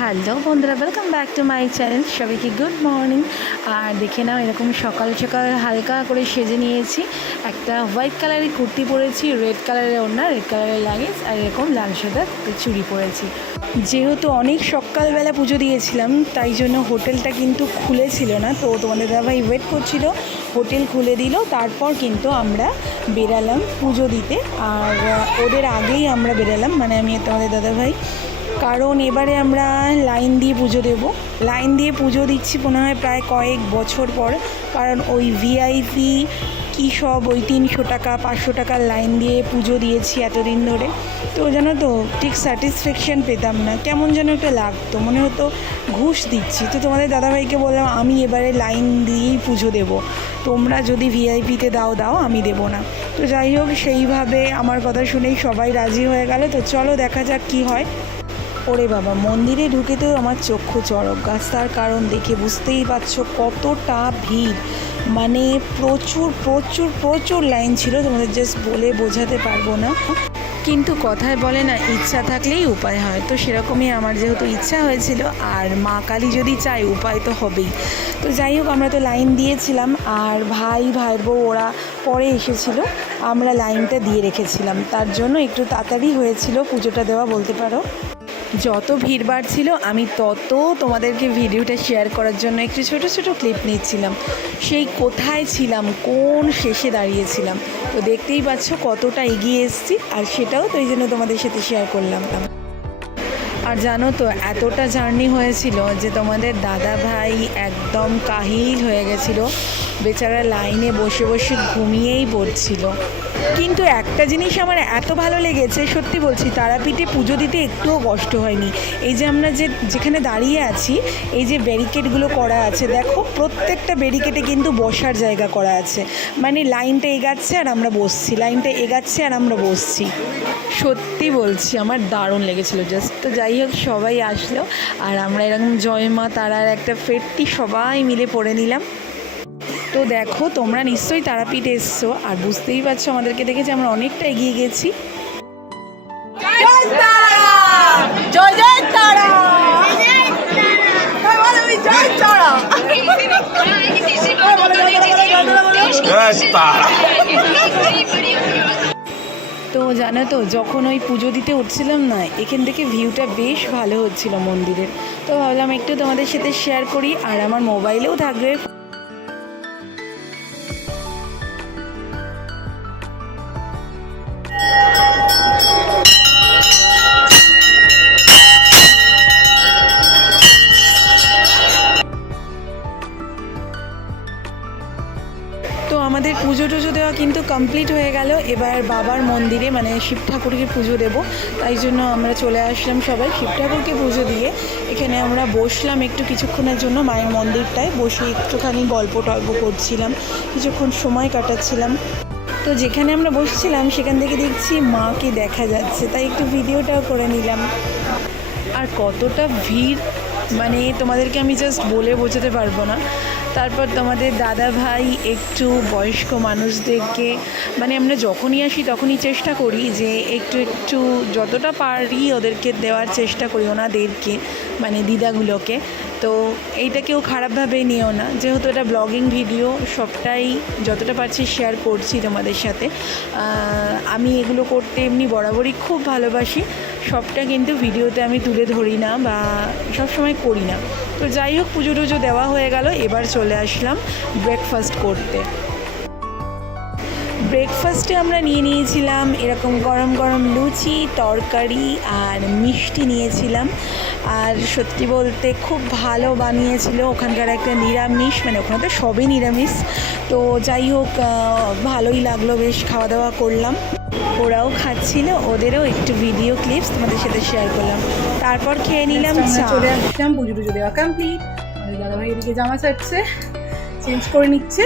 Hello বন্ধুরা welcome back to my channel সবাইকে good morning আর দেখে নাও, এরকম সকাল সকাল হালকা করে সেজে নিয়েছি। একটা হোয়াইট কালারের কুর্তি পরেছি রেড কালারের ওড়না রেড কালারের লাগেজ আর এরকম লাল সাদা চুড়ি পরেছি। যেহেতু অনেক সকালবেলা পুজো দিয়েছিলাম, তাই জন্য হোটেলটা কিন্তু খুলেছিল না। তো তোমাদের দাদাভাই ওয়েট করছিল, হোটেল খুলে দিল, তারপর কিন্তু আমরা বেরালাম পুজো দিতে। আর ওদের আগেই আমরা বেরালাম মানে আমি তোমাদের দাদাভাই কারণ এবারে আমরা লাইন দিয়ে পুজো দেব। লাইন দিয়ে পুজো দিচ্ছি মনে হয় প্রায় কয়েক বছর পর। কারণ ওই ভিআইপি কী সব ওই তিনশো টাকা, পাঁচশো টাকার লাইন দিয়ে পুজো দিয়েছি এতদিন ধরে। তো জানো তো, ঠিক স্যাটিসফ্যাকশান পেতাম না। কেমন যেন একটা লাগতো। মনে হতো ঘুষ দিচ্ছি। তো তোমাদের দাদাভাইকে বললাম, আমি এবারে লাইন দিয়েই পুজো দেব। তোমরা যদি ভিআইপিতে দাও দাও, আমি দেবো না। তো যাই হোক, সেইভাবে আমার কথা শুনেই সবাই রাজি হয়ে গেল। তো চলো দেখা যাক কী হয়। ওরে বাবা, মন্দিরে ঢুকেতেও আমার চক্ষু চড়ক। গাছ তার কারণ দেখে বুঝতেই পারছ কতটা ভিড়। মানে প্রচুর প্রচুর প্রচুর লাইন ছিল, তোমাদের জাস্ট বলে বোঝাতে পারব না। কিন্তু কথায় বলে না, ইচ্ছা থাকলেই উপায় হয়। তো সেরকমই আমার যেহেতু ইচ্ছা হয়েছিল, আর মা কালী যদি চাই উপায় তো হবেই। তো যাই হোক, আমরা তো লাইন দিয়েছিলাম, আর ভাই ভাই বউ ওরা পরে এসেছিল, আমরা লাইনটা দিয়ে রেখেছিলাম। তার জন্য একটু তাড়াতাড়ি হয়েছিল পুজোটা দেওয়া, বলতে পারো। যত ভিড় বাড়ছিল, আমি তত তোমাদেরকে ভিডিওটা শেয়ার করার জন্য একটু ছোট ছোট ক্লিপ নিচ্ছিলাম। সেই কোথায় ছিলাম, কোন শেষে দাঁড়িয়েছিলাম, তো দেখতেই পাচ্ছ কতটা এগিয়ে এসেছি, আর সেটাও তো এই জন্য তোমাদের সাথে শেয়ার করলাম। আর জানো তো, এতটা জার্নি হয়েছিল যে তোমাদের দাদা ভাই একদম কাহিল হয়ে গেছিল। বেচারা লাইনে বসে বসে ঘুমিয়েই পড়ছিল। কিন্তু একটা জিনিস আমার এত ভালো লেগেছে, সত্যি বলছি, তারাপীঠে পুজো দিতে একটুও কষ্ট হয়নি। এই যে আমরা যে, যেখানে দাঁড়িয়ে আছি, এই যে ব্যারিকেডগুলো করা আছে, দেখো, প্রত্যেকটা ব্যারিকেডে কিন্তু বসার জায়গা করা আছে। মানে লাইনটা এগাচ্ছে আর আমরা বসছি, লাইনটা এগাচ্ছে আর আমরা বসছি। সত্যি বলছি, আমার দারুণ লেগেছিলো। জাস্ট তো যাই হোক, সবাই আসলো, আর আমরা এরকম জয় মা তারার একটা ফেরটি সবাই মিলে পড়ে নিলাম। তো দেখো তোমরা নিশ্চয়ই তারাপীঠ এসছো আর বুঝতেই পারছ আমাদেরকে দেখে যে আমরা অনেকটা এগিয়ে গেছি। জয় জয় তারা! বলো ওই জয় তারা! তো জানো তো যখন ওই পুজো দিতে উঠছিলাম না এখান থেকে ভিউটা বেশ ভালো হচ্ছিল মন্দিরের। তো ভাবলাম একটু তোমাদের সাথে শেয়ার করি আর আমার মোবাইলেও থাকবে। তো আমাদের পুজো টুজো দেওয়া কিন্তু কমপ্লিট হয়ে গেল। এবার বাবার মন্দিরে মানে শিব ঠাকুরকে পুজো দেব। তাই জন্য আমরা চলে আসলাম সবাই শিব ঠাকুরকে পুজো দিয়ে। এখানে আমরা বসলাম একটু কিছুক্ষণের জন্য মায়ের মন্দিরটায়। বসে একটুখানি গল্প টল্প করছিলাম। কিছুক্ষণ সময় কাটাচ্ছিলাম। তো যেখানে আমরা বসছিলাম, সেখান থেকে দেখছি মাকে দেখা যাচ্ছে। তাই একটু ভিডিওটাও করে নিলাম। আর কতটা ভিড়! মানে তোমাদেরকে আমি জাস্ট বলে বোঝাতে পারব না। তারপর তোমাদের দাদা ভাই, একটু বয়স্ক মানুষদেরকে মানে আমরা যখনই আসি তখনই চেষ্টা করি যে একটু একটু যতটা পারি ওদেরকে দেওয়ার চেষ্টা করি ওনাদেরকে মানে দিদাগুলোকে। তো এইটা কেউ খারাপভাবে নিও না। যেহেতু এটা ব্লগিং ভিডিও সবটাই যতটা পারছি শেয়ার করছি তোমাদের সাথে। আমি এগুলো করতে এমনি বরাবরই খুব ভালোবাসি। সবটা কিন্তু ভিডিওতে আমি তুলে ধরি না বা সবসময় করি না। তো যাই হোক, পুজো টুজো দেওয়া হয়ে গেল, এবার চলে আসলাম ব্রেকফাস্ট করতে। ব্রেকফাস্টে আমরা নিয়ে নিয়েছিলাম এরকম গরম গরম লুচি তরকারি আর মিষ্টি নিয়েছিলাম। আর সত্যি বলতে খুব ভালো বানিয়েছিল ওখানকার একটা নিরামিষ মানে ওখানে তো সবই নিরামিষ। তো যাই হোক ভালোই লাগল বেশ খাওয়া দাওয়া করলাম। ওরাও খাচ্ছিল ওদেরও একটু ভিডিও ক্লিপস তোমাদের সাথে শেয়ার করলাম। তারপর খেয়ে নিলাম আমরা চা। চলে আসলাম পুজো টুজো দেওয়া কমপ্লিট দাদাভাই এদিকে জামা ছাড়ছে চেঞ্জ করে নিচ্ছে।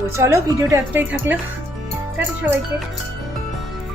তো চলো ভিডিওটা এতটাই থাকল। কাছে সবাইকে।